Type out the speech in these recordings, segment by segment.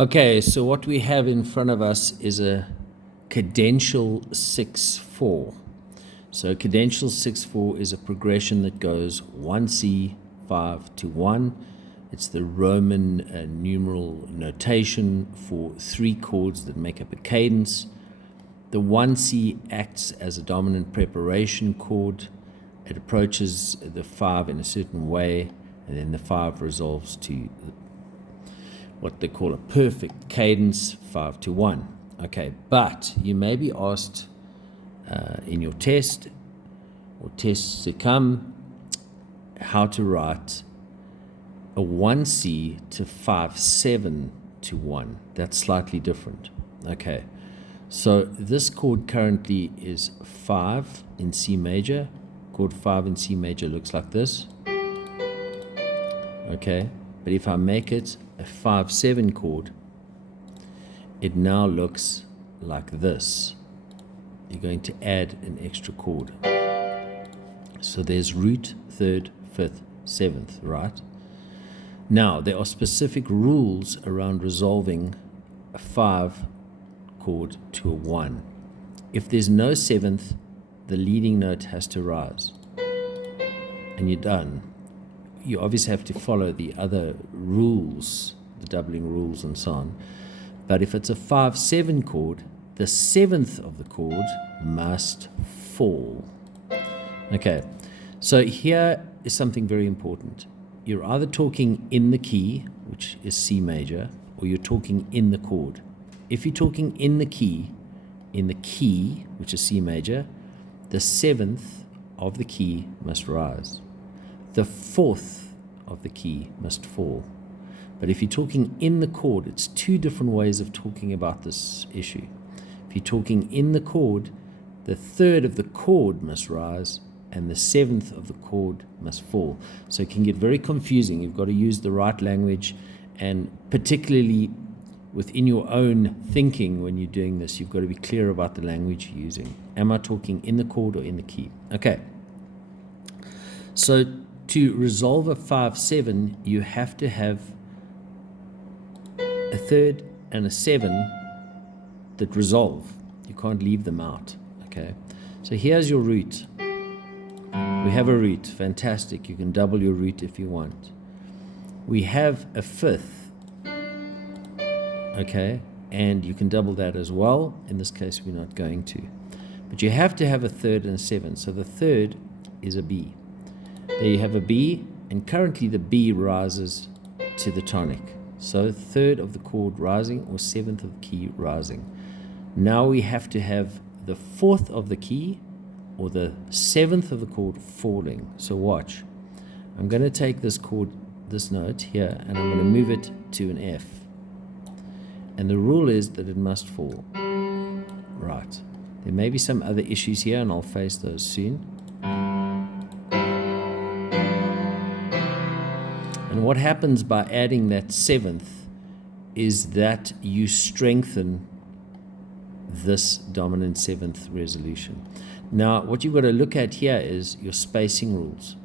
Okay, so what we have in front of us is a cadential 6/4. So cadential 6/4 is a progression that goes 1C, 5 to 1. It's the Roman numeral notation for three chords that make up a cadence. The 1C acts as a dominant preparation chord. It approaches the 5 in a certain way, and then the 5 resolves to what they call a perfect cadence, 5 to 1. Okay, but you may be asked in your test or tests to come how to write a 1C to 5/7 to 1. That's slightly different. Okay, so this chord currently is 5 in C major. Chord 5 in C major looks like this. Okay, but if I make it a 5/7 chord, it now looks like this. You're going to add an extra chord. So there's root, 3rd, 5th, 7th, right? Now, there are specific rules around resolving a 5 chord to a 1. If there's no 7th, the leading note has to rise. And you're done. You obviously have to follow the other rules, the doubling rules and so on. But if it's a 5/7 chord, the 7th of the chord must fall. Okay, so here is something very important. You're either talking in the key, which is C major, or you're talking in the chord. If you're talking in the key, which is C major, the 7th of the key must rise. The 4th of the key must fall. But if you're talking in the chord, it's two different ways of talking about this issue. If you're talking in the chord, the 3rd of the chord must rise and the 7th of the chord must fall. So it can get very confusing. You've got to use the right language, and particularly within your own thinking when you're doing this, you've got to be clear about the language you're using. Am I talking in the chord or in the key? Okay. So to resolve a 5/7, you have to have a 3rd and a 7 that resolve. You can't leave them out. Okay. So here's your root. We have a root. Fantastic. You can double your root if you want. We have a 5th. Okay. And you can double that as well. In this case, we're not going to. But you have to have a 3rd and a 7. So the 3rd is a B. There you have a B, and currently the B rises to the tonic. So 3rd of the chord rising or 7th of the key rising. Now we have to have the 4th of the key or the 7th of the chord falling. So watch. I'm going to take this chord, this note here, and I'm going to move it to an F. And the rule is that it must fall. Right. There may be some other issues here, and I'll face those soon. And what happens by adding that 7th is that you strengthen this dominant 7th resolution. Now, what you've got to look at here is your spacing rules.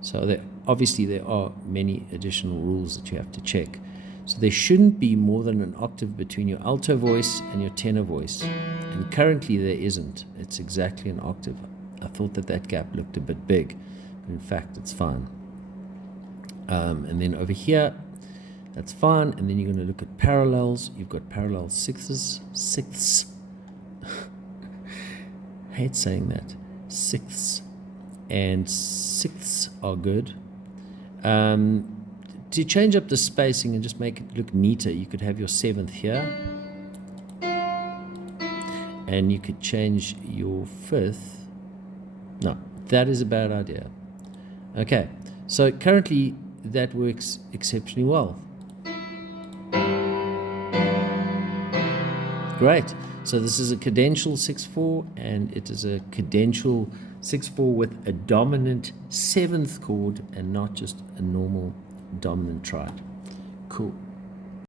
So obviously there are many additional rules that you have to check. So there shouldn't be more than an octave between your alto voice and your tenor voice. And currently there isn't. It's exactly an octave. I thought that gap looked a bit big. But in fact, it's fine. And then over here, that's fine. And then you're going to look at parallels. You've got parallel sixths. I hate saying that. Sixths and sixths are good. To change up the spacing and just make it look neater, you could have your 7th here. And you could change your 5th. No, that is a bad idea. Okay, so currently that works exceptionally well. Great. So this is a cadential 6/4, and it is a cadential 6/4 with a dominant 7th chord and not just a normal dominant triad. Cool.